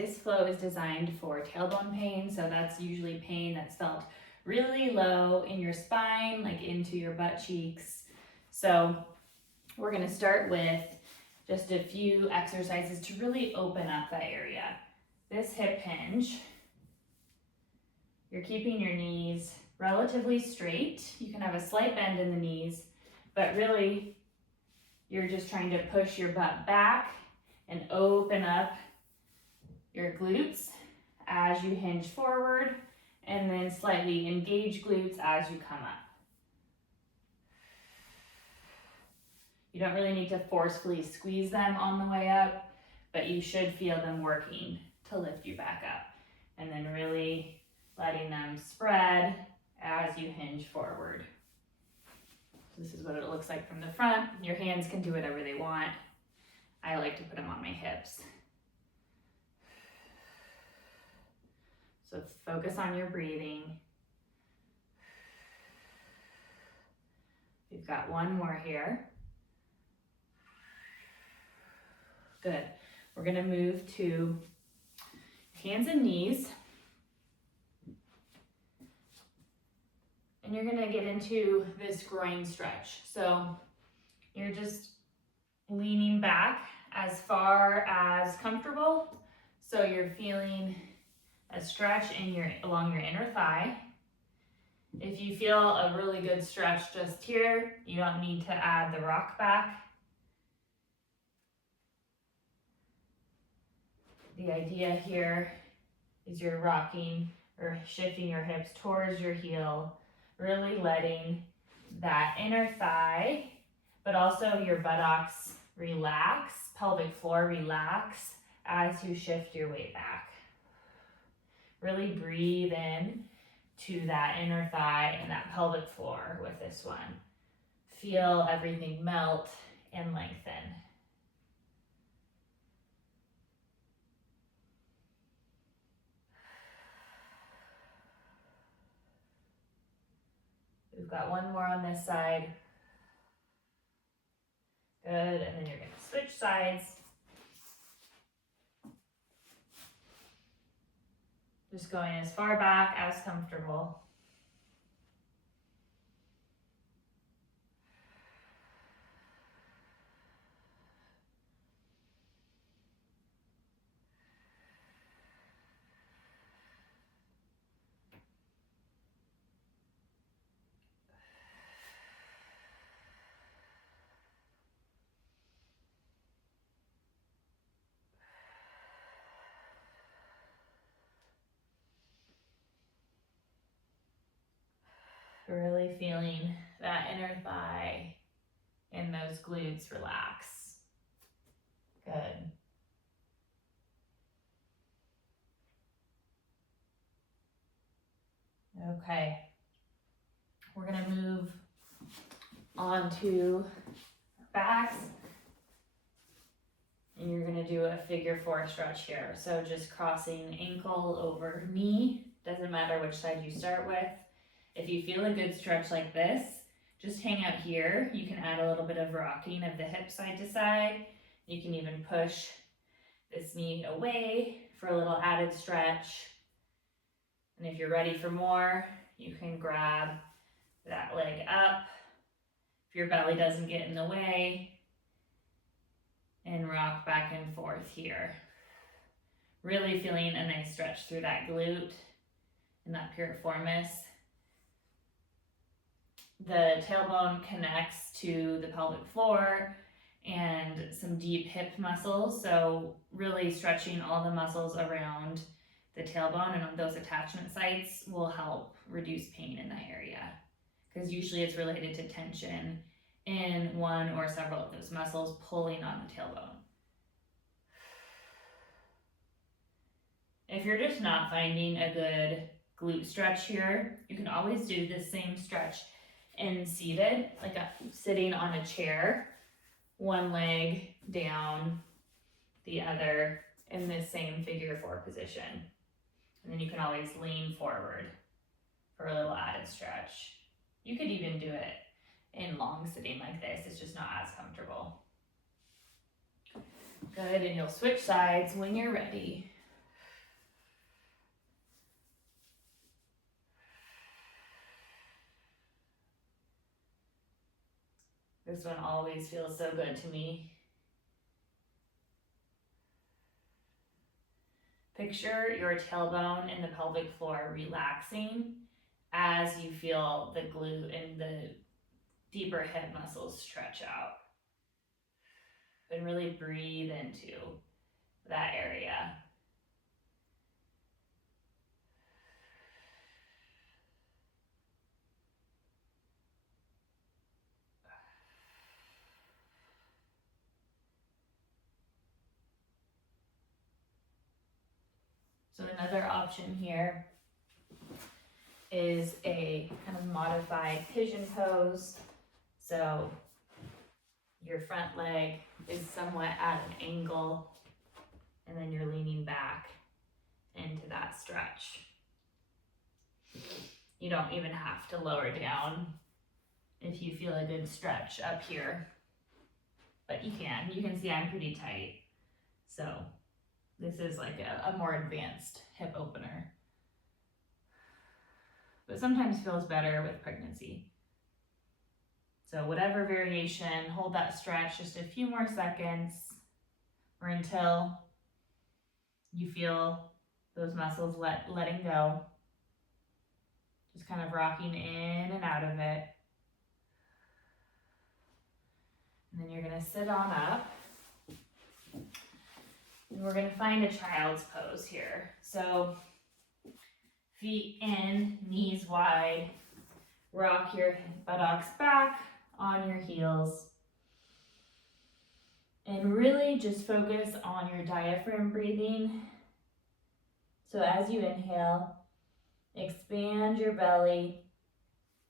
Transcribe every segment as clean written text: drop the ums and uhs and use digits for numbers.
This flow is designed for tailbone pain, so that's usually pain that's felt really low in your spine, like into your butt cheeks. So we're gonna start with just a few exercises to really open up that area. This hip hinge, you're keeping your knees relatively straight. You can have a slight bend in the knees, but really you're just trying to push your butt back and open up your glutes as you hinge forward, and then slightly engage glutes as you come up. You don't really need to forcefully squeeze them on the way up, but you should feel them working to lift you back up. And then really letting them spread as you hinge forward. This is what it looks like from the front. Your hands can do whatever they want. I like to put them on my hips. So focus on your breathing. We've got one more here. Good. We're gonna move to hands and knees. And you're gonna get into this groin stretch. So you're just leaning back as far as comfortable. So you're feeling a stretch along your inner thigh. If you feel a really good stretch just here, you don't need to add the rock back. The idea here is you're rocking or shifting your hips towards your heel, really letting that inner thigh, but also your buttocks relax, pelvic floor relax as you shift your weight back. Really breathe in to that inner thigh and that pelvic floor with this one. Feel everything melt and lengthen. We've got one more on this side. Good, and then you're gonna switch sides. Just going as far back as comfortable. Really feeling that inner thigh and those glutes relax. Good. Okay. We're gonna move on to our backs. And you're gonna do a figure 4 stretch here. So just crossing ankle over knee, doesn't matter which side you start with. If you feel a good stretch like this, just hang out here. You can add a little bit of rocking of the hip side to side. You can even push this knee away for a little added stretch. And if you're ready for more, you can grab that leg up if your belly doesn't get in the way, and rock back and forth here. Really feeling a nice stretch through that glute and that piriformis. The tailbone connects to the pelvic floor and some deep hip muscles, so really stretching all the muscles around the tailbone and those attachment sites will help reduce pain in that area, because usually it's related to tension in one or several of those muscles pulling on the tailbone. If you're just not finding a good glute stretch here, you can always do this same stretch and seated, like sitting on a chair, one leg down, the other in this same figure 4 position. And then you can always lean forward for a little added stretch. You could even do it in long sitting like this, it's just not as comfortable. Good, and you'll switch sides when you're ready. This one always feels so good to me. Picture your tailbone and the pelvic floor relaxing as you feel the glute and the deeper hip muscles stretch out. And really breathe into that area. So another option here is a kind of modified pigeon pose. So your front leg is somewhat at an angle, and then you're leaning back into that stretch. You don't even have to lower down if you feel a good stretch up here, but you can. You can see I'm pretty tight. So this is like a more advanced hip opener, but sometimes feels better with pregnancy. So whatever variation, hold that stretch just a few more seconds or until you feel those muscles letting go. Just kind of rocking in and out of it. And then you're gonna sit on up. And we're gonna find a child's pose here. So feet in, knees wide, rock your buttocks back on your heels. And really just focus on your diaphragm breathing. So as you inhale, expand your belly,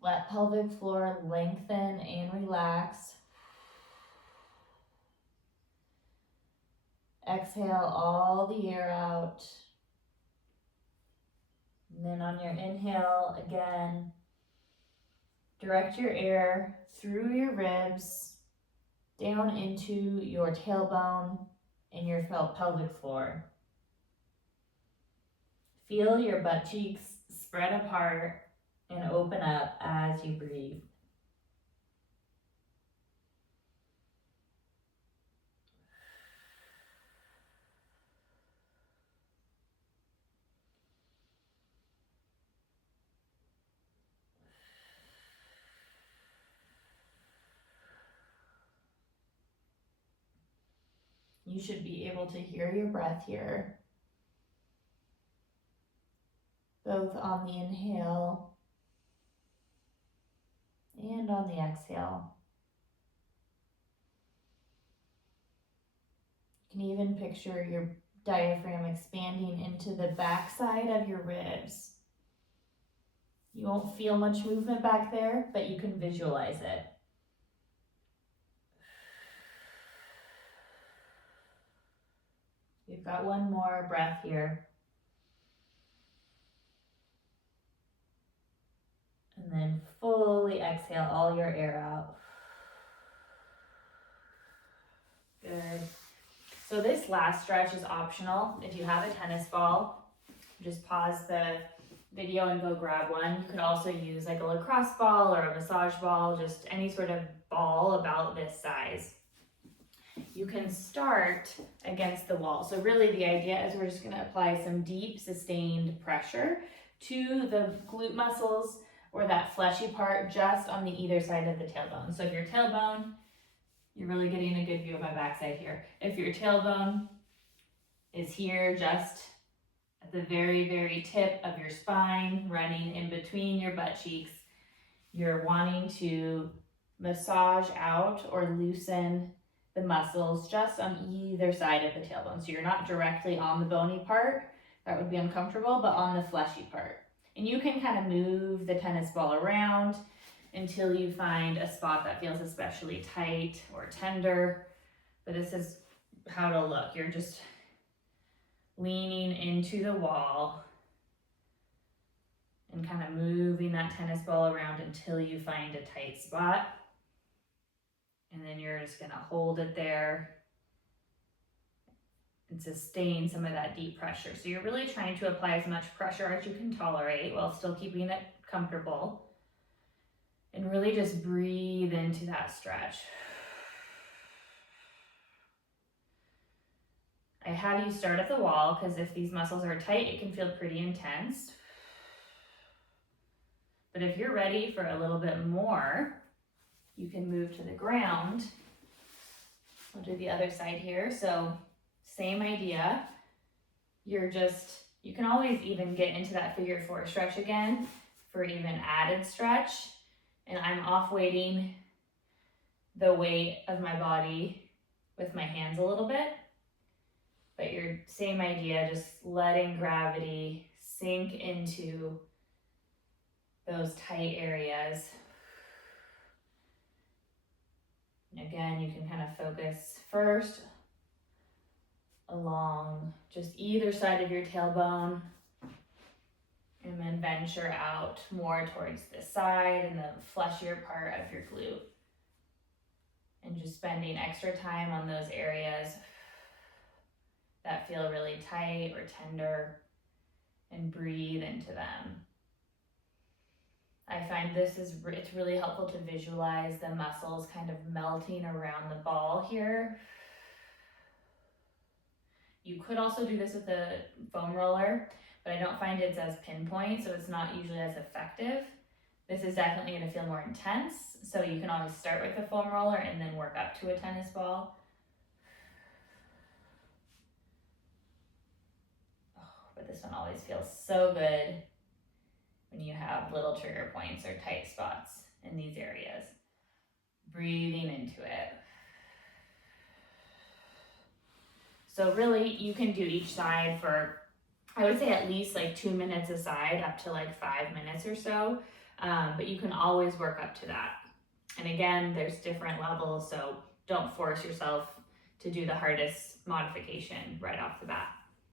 let pelvic floor lengthen and relax. Exhale all the air out. And then on your inhale, again, direct your air through your ribs, down into your tailbone and your pelvic floor. Feel your butt cheeks spread apart and open up as you breathe. You should be able to hear your breath here, both on the inhale and on the exhale. You can even picture your diaphragm expanding into the backside of your ribs. You won't feel much movement back there, but you can visualize it. We've got one more breath here. And then fully exhale all your air out. Good. So this last stretch is optional. If you have a tennis ball, just pause the video and go grab one. You could also use like a lacrosse ball or a massage ball, just any sort of ball about this size. You can start against the wall. So really the idea is we're just gonna apply some deep sustained pressure to the glute muscles or that fleshy part just on the either side of the tailbone. So if your tailbone, you're really getting a good view of my backside here. If your tailbone is here just at the very, very tip of your spine, running in between your butt cheeks, you're wanting to massage out or loosen the muscles just on either side of the tailbone. So you're not directly on the bony part, that would be uncomfortable, but on the fleshy part. And you can kind of move the tennis ball around until you find a spot that feels especially tight or tender. But this is how to look. You're just leaning into the wall and kind of moving that tennis ball around until you find a tight spot. And then you're just gonna hold it there and sustain some of that deep pressure. So you're really trying to apply as much pressure as you can tolerate while still keeping it comfortable. And really just breathe into that stretch. I have you start at the wall because if these muscles are tight, it can feel pretty intense. But if you're ready for a little bit more, you can move to the ground. I'll do the other side here. So same idea. You can always even get into that figure four stretch again for even added stretch. And I'm off weighting the weight of my body with my hands a little bit. But your same idea, just letting gravity sink into those tight areas. And again, you can kind of focus first along just either side of your tailbone and then venture out more towards this side and the fleshier part of your glute. And just spending extra time on those areas that feel really tight or tender and breathe into them. I find it's really helpful to visualize the muscles kind of melting around the ball here. You could also do this with a foam roller, but I don't find it's as pinpoint, so it's not usually as effective. This is definitely going to feel more intense, so you can always start with a foam roller and then work up to a tennis ball. Oh, but this one always feels so good when you have little trigger points or tight spots in these areas. Breathing into it. So really, you can do each side for, I would say at least like 2 minutes a side, up to like 5 minutes or so. But you can always work up to that. And again, there's different levels, so don't force yourself to do the hardest modification right off the bat.